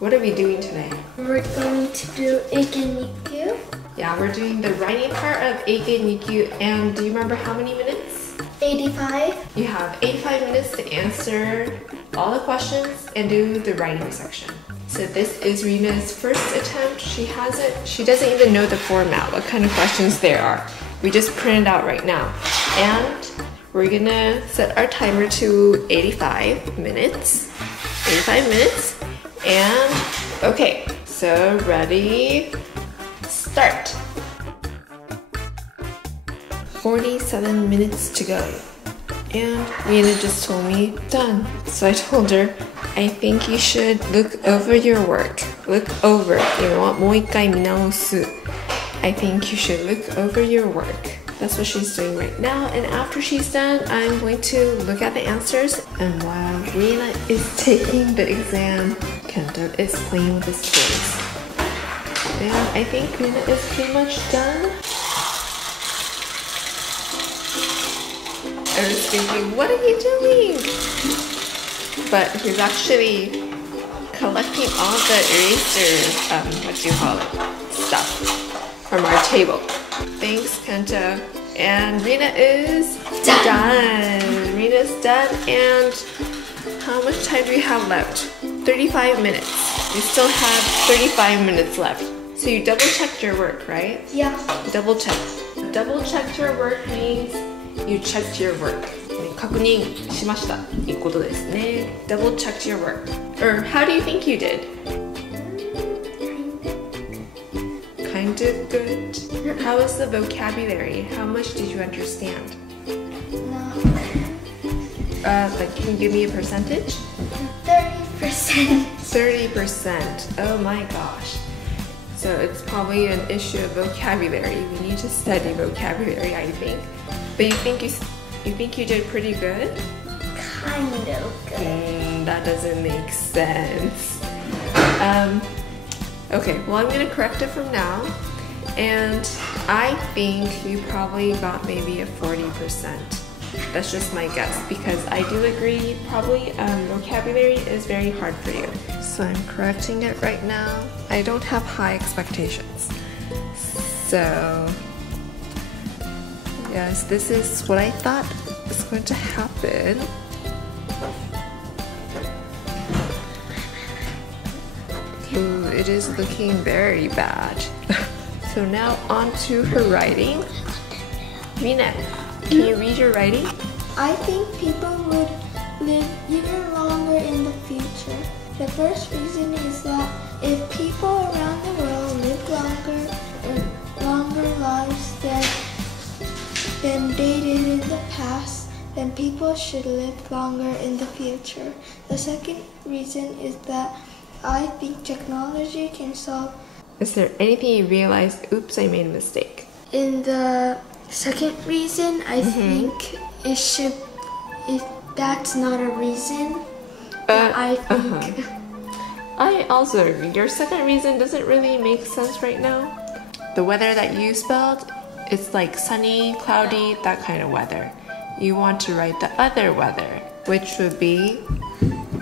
What are we doing today? We're going to do英検2級. Yeah, we're doing the writing part of 英検2級. And do you remember how many minutes? 85. You have 85 minutes to answer all the questions and do the writing section. So this is Rena's first attempt. She doesn't even know the format, what kind of questions there are. We just printed out right now. And we're gonna set our timer to 85 minutes. 85 minutes. And okay, so ready, start. 47 minutes to go. And Rena just told me, done. So I told her, I think you should look over your work. Look over. もう一回見直す. I think you should look over your work. That's what she's doing right now. And after she's done, I'm going to look at the answers. And while Rena is taking the exam, Kento is playing with his toys. And I think Rena is pretty much done. I was thinking, what are you doing? But he's actually collecting all the eraser, stuff from our table. Thanks, Kento. And Rena is done. Rena's done. And how much time do we have left? 35 minutes. We still have 35 minutes left. So you double checked your work, right? Yeah. Double check. Double checked your work means you checked your work. 確認しましたっていうことですね。Double checked your work. Or how do you think you did? Kind of good. How was the vocabulary? How much did you understand? No. Like, can you give me a percentage? 30%. 30%. Oh my gosh. So it's probably an issue of vocabulary. We need to study vocabulary, I think. But you think you did pretty good? Kind of good. That doesn't make sense. Okay, well, I'm gonna correct it from now. And I think you probably got maybe a 40%. That's just my guess, because I do agree probably vocabulary is very hard for you. So I'm correcting it right now. I don't have high expectations. So yes, this is what I thought was going to happen. Ooh, it is looking very bad. So now on to her writing. Rena, can you read your writing? I think people would live even longer in the future. The first reason is that if people around the world live longer lives than they did in the past, then people should live longer in the future. The second reason is that I think technology can solve. Is there anything you realized, oops, I made a mistake? In the second reason, I think if that's not a reason, I think. I also agree. Your second reason doesn't really make sense right now. The weather that you spelled, it's like sunny, cloudy, that kind of weather. You want to write the other weather, which would be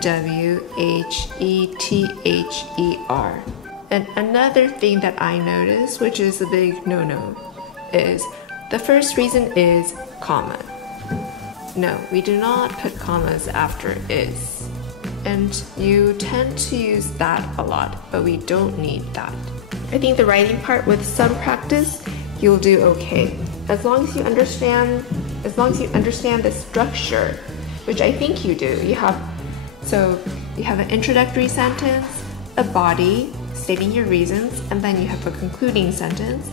WHETHER. And another thing that I noticed, which is a big no-no, is the first reason is comma. No, we do not put commas after is. And you tend to use that a lot, but we don't need that. I think the writing part, with some practice, you'll do okay. As long as you understand the structure, which I think you do. You have an introductory sentence, a body stating your reasons, and then you have a concluding sentence.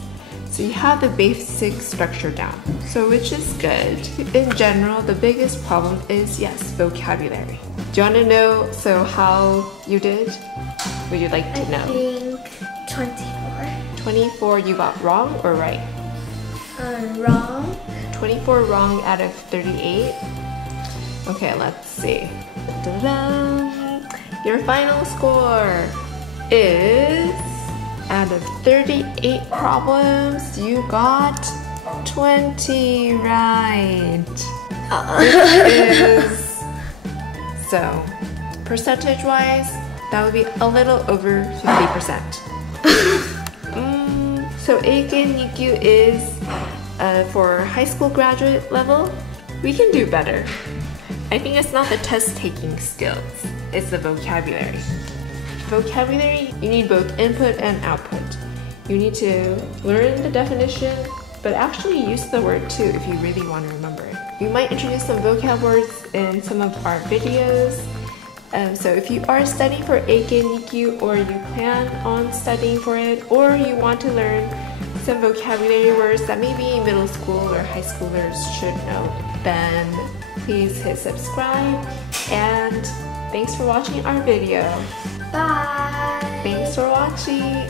So you have the basic structure down, so which is good. In general, the biggest problem is, yes, vocabulary. Do you want to know how you did? Would you like to know? I think 24. 24 you got wrong or right? Wrong. 24 wrong out of 38. Okay, let's see. Ta-da! Your final score is, out of 38 problems, you got 20 right. Which is, so percentage-wise, That would be a little over 50%. So Eiken 2級 is for high school graduate level. We can do better. I think it's not the test-taking skills, it's the vocabulary. Vocabulary, you need both input and output. You need to learn the definition, but actually use the word too if you really want to remember it. We might introduce some vocab words in some of our videos. So if you are studying for Eiken 2級, or you plan on studying for it, or you want to learn some vocabulary words that maybe middle school or high schoolers should know, then please hit subscribe, and thanks for watching our video. Bye! Thanks for watching!